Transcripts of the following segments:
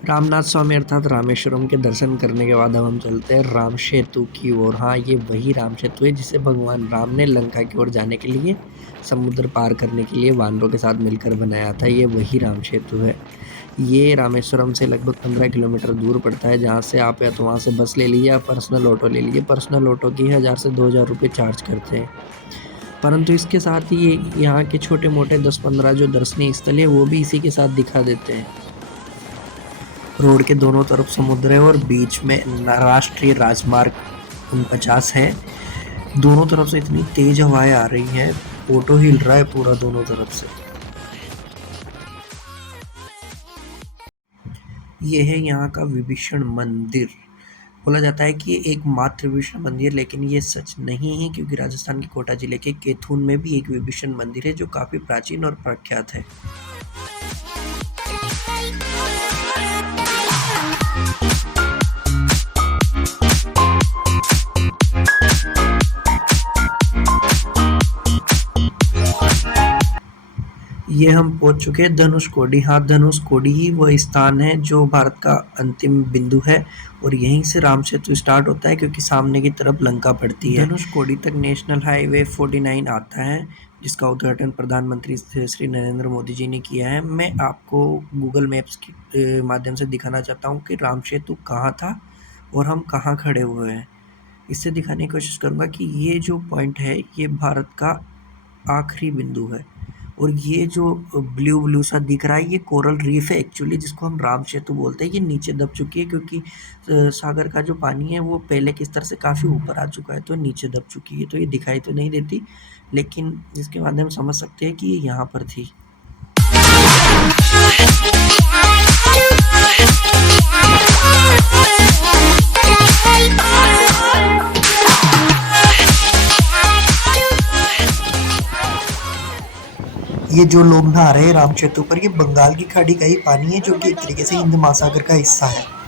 रामनाथ स्वामी अर्थात रामेश्वरम के दर्शन करने के बाद अब हम चलते हैं राम सेतु की ओर। हाँ, ये वही राम सेतु है जिसे भगवान राम ने लंका की ओर जाने के लिए, समुद्र पार करने के लिए वानरों के साथ मिलकर बनाया था। ये वही राम सेतु है। ये रामेश्वरम से लगभग 15 किलोमीटर दूर पड़ता है, जहाँ से आप या तो वहाँ से बस ले लीजिए या पर्सनल ऑटो ले लीजिए। पर्सनल ऑटो की 1000 से 2000 रुपये चार्ज करते हैं। परंतु इसके साथ ही यहाँ के छोटे मोटे 10-15 जो दर्शनीय स्थल है वो भी इसी के साथ दिखा देते हैं। रोड के दोनों तरफ समुद्र है और बीच में राष्ट्रीय राजमार्ग 49 है। दोनों तरफ से इतनी तेज हवाएं आ रही हैं, ऑटो हिल रहा है पूरा दोनों तरफ से। ये है यहाँ का विभीषण मंदिर। बोला जाता है कि ये एकमात्र विभीषण मंदिर, लेकिन ये सच नहीं है, क्योंकि राजस्थान के कोटा जिले के कैथून में भी एक विभीषण मंदिर है जो काफ़ी प्राचीन और प्रख्यात है। ये हम पहुंच चुके हैं धनुषकोडी। हाँ, धनुषकोडी ही वह स्थान है जो भारत का अंतिम बिंदु है और यहीं से राम सेतु स्टार्ट होता है, क्योंकि सामने की तरफ लंका पड़ती है। धनुषकोडी तक नेशनल हाईवे 49 आता है, जिसका उद्घाटन प्रधानमंत्री श्री नरेंद्र मोदी जी ने किया है। मैं आपको गूगल मैप्स के माध्यम से दिखाना चाहता हूँ कि राम सेतु कहाँ था और हम कहाँ खड़े हुए हैं। इससे दिखाने की कोशिश करूँगा कि ये जो पॉइंट है ये भारत का आखिरी बिंदु है और ये जो ब्लू ब्लू सा दिख रहा है ये कोरल रीफ है एक्चुअली, जिसको हम राम सेतु बोलते हैं। ये नीचे दब चुकी है क्योंकि सागर का जो पानी है वो पहले के स्तर से काफ़ी ऊपर आ चुका है, तो नीचे दब चुकी है, तो ये दिखाई तो नहीं देती, लेकिन इसके माध्यम से समझ सकते हैं कि ये यहाँ पर थी। ये जो लोग नहा रहे हैं राम सेतु पर, ये बंगाल की खाड़ी का ही पानी है, जो कि एक तरीके से हिंद महासागर का हिस्सा है।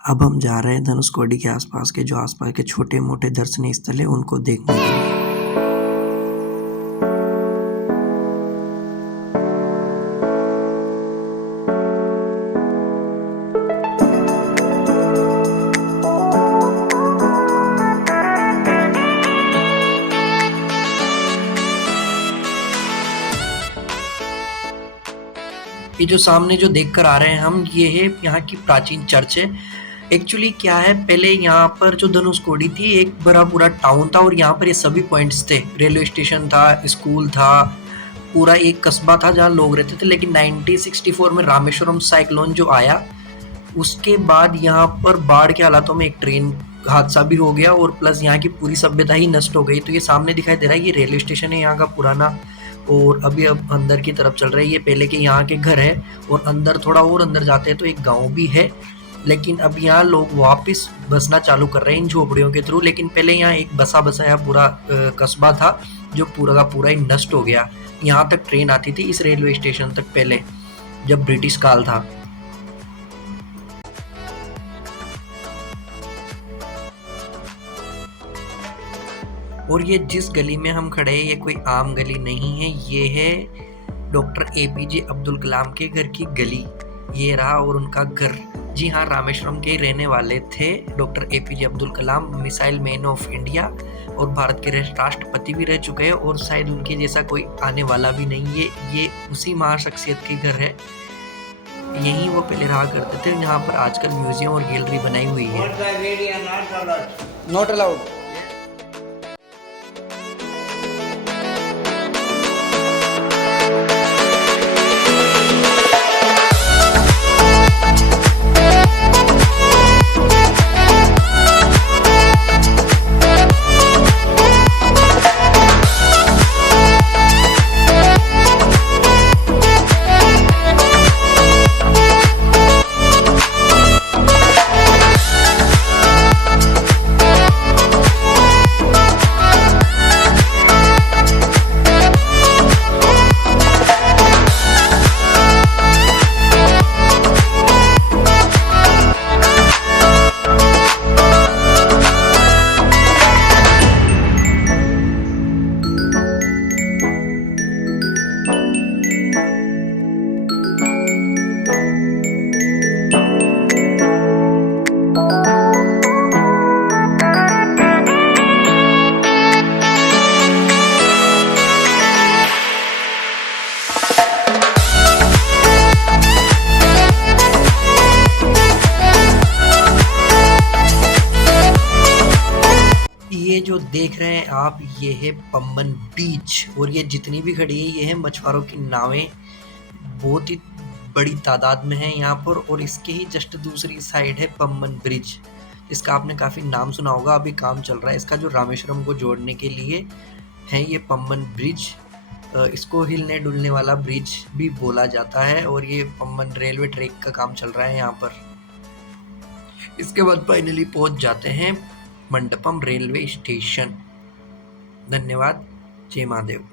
अब हम जा रहे हैं धनुषकोडी के आसपास के जो आसपास के छोटे मोटे दर्शनीय स्थल हैं उनको देखने के लिए। ये जो सामने जो देखकर आ रहे हैं हम, ये है यहाँ की प्राचीन चर्च है। एक्चुअली क्या है, पहले यहाँ पर जो धनुषकोडी थी एक बड़ा पूरा टाउन था और यहाँ पर ये सभी पॉइंट्स थे। रेलवे स्टेशन था, स्कूल था, पूरा एक कस्बा था जहाँ लोग रहते थे। लेकिन 1964 में रामेश्वरम साइक्लोन जो आया उसके बाद यहाँ पर बाढ़ के हालातों में एक ट्रेन हादसा भी हो गया और प्लस यहाँ की पूरी सभ्यता ही नष्ट हो गई। तो ये सामने दिखाई दे रहा है, ये रेलवे स्टेशन है यहाँ का पुराना, और अभी अब अंदर की तरफ चल रहे हैं। ये पहले के यहाँ के घर है और अंदर थोड़ा और अंदर जाते हैं तो एक गांव भी है, लेकिन अब यहाँ लोग वापस बसना चालू कर रहे हैं इन झोपड़ियों के थ्रू। लेकिन पहले यहाँ एक बसा बसाया पूरा कस्बा था जो पूरा का पूरा ही नष्ट हो गया। यहाँ तक ट्रेन आती थी इस रेलवे स्टेशन तक पहले, जब ब्रिटिश काल था। और ये जिस गली में हम खड़े हैं ये कोई आम गली नहीं है, ये है डॉक्टर APJ अब्दुल कलाम के घर की गली। ये रहा और उनका घर। जी हाँ, रामेश्वरम के रहने वाले थे doctor APJ Abdul Kalam, missile man of India, और भारत के राष्ट्रपति भी रह चुके हैं और शायद उनके जैसा कोई आने वाला भी नहीं है। ये उसी महाशख्सियत के घर है, यहीं वो पहले रहा करते थे, जहाँ पर आजकल म्यूजियम और गैलरी बनाई हुई है। Not allowed. ये जो देख रहे हैं आप, ये है पम्बन बीच, और ये जितनी भी खड़ी है ये है मछुआरों की नावें। बहुत ही बड़ी तादाद में है यहाँ पर, और इसके ही जस्ट दूसरी साइड है पम्बन ब्रिज, इसका आपने काफ़ी नाम सुना होगा। अभी काम चल रहा है इसका, जो रामेश्वरम को जोड़ने के लिए है ये पम्बन ब्रिज। इसको हिलने डुलने वाला ब्रिज भी बोला जाता है, और ये पम्बन रेलवे ट्रैक का काम चल रहा है यहाँ पर। इसके बाद फाइनली पहुंच जाते हैं मंडपम रेलवे स्टेशन। धन्यवाद। जय महादेव।